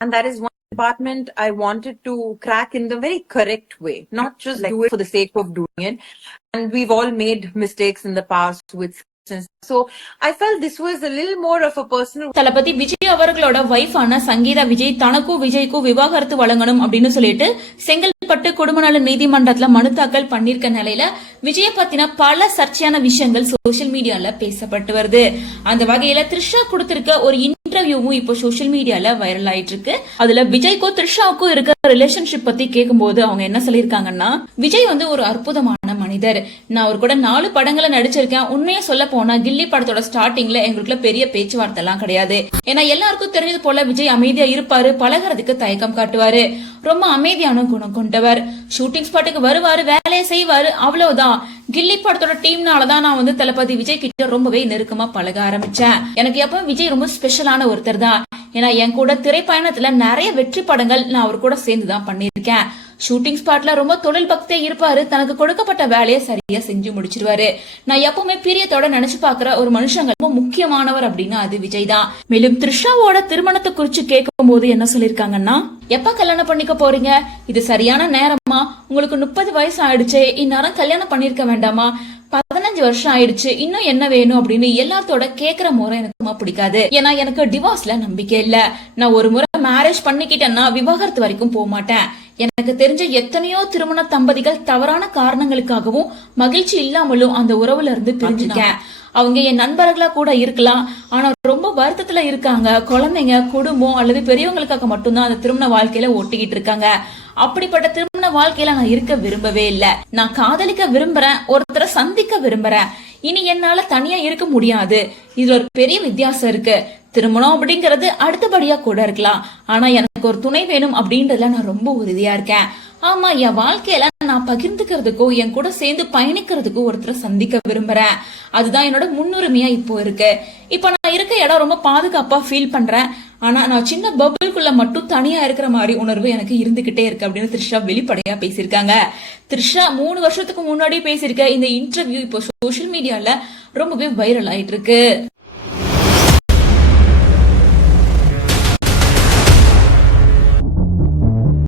And that is one department I wanted to crack in the very correct way, not just do it for the sake of doing it. And we've all made mistakes in the past with. So I felt this was a little more of a personal. தளபதி விஜய் அவர்களோட வைஃபான சங்கீதா விஜய் தனக்கும் விஜய்க்கும் விவாகரத்து வழங்கணும் அப்படின்னு சொல்லிட்டு செங்கல்பட்டு குடும்ப நல நீதிமன்றத்துல மனு தாக்கல் பண்ணிருக்க நிலையில விஜய பத்தின பல சர்ச்சையான விஷயங்கள் சோசியல் மீடியால பேசப்பட்டு வருது. அந்த வகையில த்ரிஷா கொடுத்திருக்க ஒரு இன்டர்வியூவும் இப்போ சோசியல் மீடியால வைரல் ஆயிட்டு இருக்கு. அதுல விஜய்க்கும் த்ரிஷாவுக்கும் இருக்க ரிலேஷன்ஷிப் பத்தி கேட்கும்போது அவங்க என்ன சொல்லிருக்காங்கன்னா, விஜய் வந்து ஒரு அற்புதமான மனிதர். நான் அவர் கூட 4 படங்களை நடிச்சிருக்கேன். உண்மையா சொல்ல போனா கில்லி படத்தோட ஸ்டார்டிங்ல எங்களுக்குள்ள பெரிய பேச்சுவார்த்தை எல்லாம் கிடையாது. ஏன்னா எல்லாருக்கும் தெரிஞ்சது போல விஜய் அமைதியா இருப்பாரு, பழகிறதுக்கு தயக்கம் காட்டுவாரு, ரொம்ப அமைதியான குணம் கொண்டவர். ஷூட்டிங் ஸ்பாட்டுக்கு வருவாரு, வேலையை செய்வாரு, அவ்வளவுதான். கில்லி படத்தோட டீம்னாலதான் நான் வந்து தளபதி விஜய் கிட்ட ரொம்பவே நெருக்கமா பழக ஆரம்பிச்சேன். எனக்கு எப்பவும் விஜய் ரொம்ப ஸ்பெஷலான ஒருத்தர் தான். ஏன்னா என் கூட திரைப்பயணத்துல நிறைய வெற்றி படங்கள் நான் அவர் கூட சேர்ந்துதான் பண்ணிருக்கேன். ஷூட்டிங் ஸ்பாட்ல ரொம்ப தொழில் பக்தியா இருப்பாரு, தனக்கு கொடுக்கப்பட்ட வேலையை சரியா செஞ்சு முடிச்சிருவாரு. நான் எப்பவுமே பிரியத்தோட நினைச்சு பாக்குற ஒரு மனுஷங்க ரொம்ப முக்கியமானவர் அப்படின்னா அது விஜய் தான். மேலும் த்ரிஷாவோட திருமணத்தை குறிச்சு கேட்கும் போது என்ன சொல்லிருக்காங்கன்னா, எப்ப கல்யாணம் பண்ணிக்க போறீங்க? இது சரியான நேரமா? உங்களுக்கு 30 வயசு ஆயிடுச்சு, இந்நேரம் கல்யாணம் பண்ணிருக்க வேண்டாமா? 15 வருஷம் ஆயிடுச்சு, இன்னும் என்ன வேணும் அப்படின்னு எல்லாத்தோட கேக்குற முறை எனக்கு பிடிக்காது. ஏன்னா எனக்கு டிவோர்ஸ்ல நம்பிக்கை இல்ல. நான் ஒரு முறை மேரேஜ் பண்ணிக்கிட்டேன்னா விவாகரத்து வரைக்கும் போக மாட்டேன். எனக்கு தெரிஞ்ச எத்தனையோ திருமண தம்பதிகள் தவறான காரணங்களுக்காகவும் மகிழ்ச்சி இல்லாமலும் அந்த உறவுல இருந்து பிரிஞ்சுக்கேன். அவங்க என் நண்பர்களா கூட இருக்கலாம், ஆனா ரொம்ப வருத்தத்துல இருக்காங்க. குழந்தைங்க, குடும்பம் அல்லது பெரியவங்களுக்காக மட்டும்தான் அந்த திருமண வாழ்க்கையில ஒட்டிக்கிட்டு இருக்காங்க. அப்படிப்பட்ட திருமண வாழ்க்கையில நான் இருக்க விரும்பவே இல்ல. நான் காதலிக்க விரும்புறேன், ஒருத்தரை சந்திக்க விரும்புறேன். இனி என்னால தனியா இருக்க முடியாது. இதுல ஒரு பெரிய வித்தியாசம் இருக்கு. திருமணம் அப்படிங்கறது அடுத்தபடியா கூட இருக்கலாம், ஆனா எனக்கு ஒரு துணை வேணும் அப்படின்றதுல நான் ரொம்ப உறுதியா இருக்கேன். ஆமா, என் வாழ்க்கையில நான் பகிர்ந்துக்கிறதுக்கும் என் கூட சேர்ந்து பயணிக்கிறதுக்கும் ஒருத்தரை சந்திக்க விரும்புறேன். அதுதான் என்னோட முன்னுரிமையா இப்போ இருக்கு. இப்ப நான் இருக்க இடம் ரொம்ப பாதுகாப்பா ஃபீல் பண்றேன். ஆனா நான் சின்ன பபிள்குள்ள மட்டும் தனியா இருக்கிற மாதிரி உணர்வு எனக்கு இருந்துகிட்டே இருக்கு அப்படின்னு த்ரிஷா வெளிப்படையா பேசியிருக்காங்க. த்ரிஷா 3 வருஷத்துக்கு முன்னாடி பேசியிருக்க இந்த இன்டர்வியூ இப்போ சோசியல் மீடியால ரொம்பவே வைரல் ஆயிட்டு இருக்கு.